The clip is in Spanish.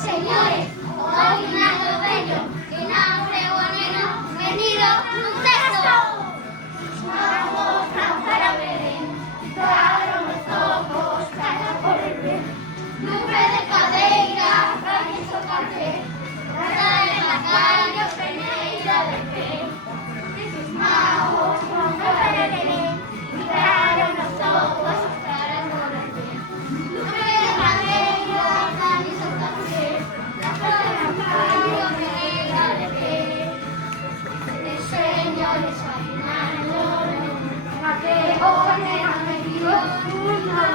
Señores, hoy un bello, que nace bueno, venido un texto. Vamos para Belén, claro los ojos, cara por el bien. Nube de cadeira, calle café, nada en la calle, peneira de fe. Jesús magos, para Belén, claro los ojos, cara por el bien. Nube de cadeira, calle café, nada en la calle, peneira de fe. El Señor es caminando, que pone a medio mundo,